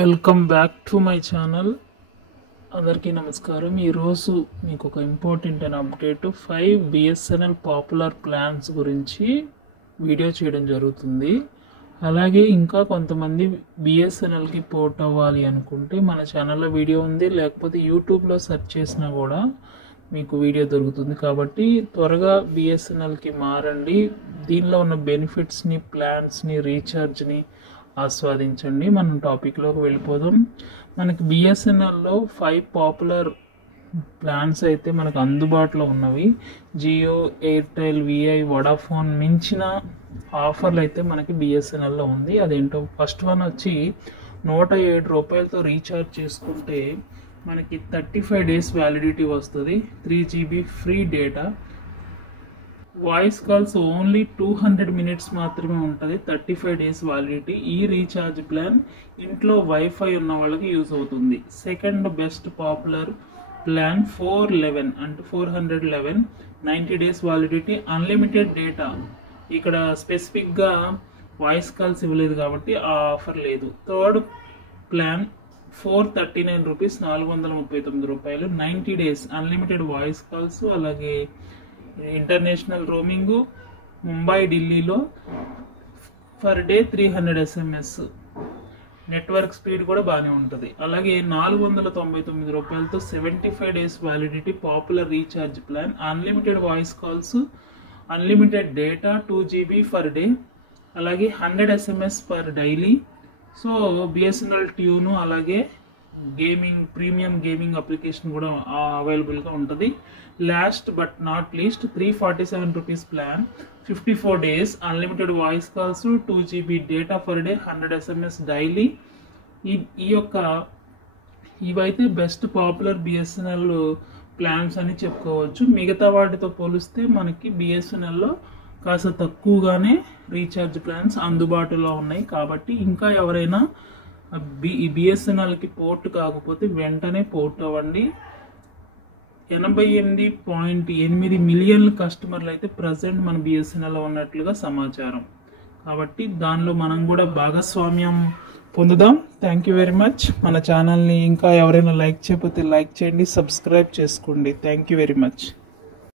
Welcome back to my channel. అందరికీ నమస్కారం. ఈరోజు మీకు ఒక ఇంపార్టెంట్ అయిన అప్డేట్ 5 బిఎస్ఎన్ఎల్ పాపులర్ ప్లాన్స్ గురించి వీడియో చేయడం జరుగుతుంది. అలాగే ఇంకా కొంతమంది బిఎస్ఎన్ఎల్కి పోర్ట్ అవ్వాలి అనుకుంటే మన ఛానల్లో వీడియో ఉంది, లేకపోతే యూట్యూబ్లో సెర్చ్ చేసినా కూడా మీకు వీడియో దొరుకుతుంది. కాబట్టి త్వరగా బిఎస్ఎన్ఎల్కి మారండి. దీనిలో ఉన్న బెనిఫిట్స్ని, ప్లాన్స్ని, రీఛార్జ్ని ఆస్వాదించండి. మనం టాపిక్లోకి వెళ్ళిపోదాం. మనకి బిఎస్ఎన్ఎల్లో 5 పాపులర్ ప్లాన్స్ అయితే మనకు అందుబాటులో ఉన్నవి. జియో, ఎయిర్టెల్, విఐ, వడాఫోన్ మించిన ఆఫర్లు అయితే మనకి బిఎస్ఎన్ఎల్లో ఉంది. అదేంటో ఫస్ట్ వన్ వచ్చి 107 రూపాయలతో రీఛార్జ్ చేసుకుంటే మనకి 35 డేస్ వ్యాలిడిటీ వస్తుంది. 3 GB free data, voice calls only 200 minutes మాత్రమే ఉంటుంది. 35 డేస్ వ్యాలిడిటీ. ఈ రీఛార్జ్ ప్లాన్ ఇంట్లో వైఫై ఉన్న వాళ్ళకి యూజ్ అవుతుంది. సెకండ్ బెస్ట్ పాపులర్ ప్లాన్ 411 అంటే 411 90 డేస్ వ్యాలిడిటీ, అన్లిమిటెడ్ డేటా. ఇక్కడ స్పెసిఫిక్గా వాయిస్ కాల్స్ ఇవ్వలేదు కాబట్టి ఆ ఆఫర్ లేదు. థర్డ్ ప్లాన్ 439 రూపీస్, 439 రూపాయలు, 90 డేస్ అన్లిమిటెడ్ వాయిస్ కాల్స్, అలాగే ఇంటర్నేషనల్ రోమింగ్, ముంబై, ఢిల్లీలో per day 300 SMS. Network speed కూడా బాగానే ఉంటుంది. అలాగే 499 రూపాయలతో 75 days validity popular recharge plan, unlimited voice calls, unlimited data, 2 GB per day, అలాగే 100 SMS per daily. So BSNL tune, అలాగే గేమింగ్, ప్రీమియం గేమింగ్ అప్లికేషన్ కూడా అవైలబుల్గా ఉంటుంది. Last but not least 347 rupees plan, 54 days, unlimited voice calls, 2 GB data per day, 100 SMS daily. ఇవైతే best popular BSNL plans అని చెప్పుకోవచ్చు. మిగతా వాటితో పోలిస్తే మనకి బిఎస్ఎన్ఎల్లో కాస్త తక్కువగానే రీఛార్జ్ ప్లాన్స్ అందుబాటులో ఉన్నాయి. కాబట్టి ఇంకా ఎవరైనా బిఎస్ఎన్ఎల్కి పోర్ట్ కాకపోతే వెంటనే పోర్ట్ అవ్వండి. 88.8 మిలియన్ల కస్టమర్లు అయితే ప్రజెంట్ మన బిఎస్ఎన్ఎల్లో ఉన్నట్లుగా సమాచారం. కాబట్టి దానిలో మనం కూడా భాగస్వామ్యం పొందుదాం. Thank you very much. మన ఛానల్ని ఇంకా ఎవరైనా లైక్ చేయకపోతే లైక్ చేయండి, సబ్స్క్రైబ్ చేసుకోండి. Thank you very much.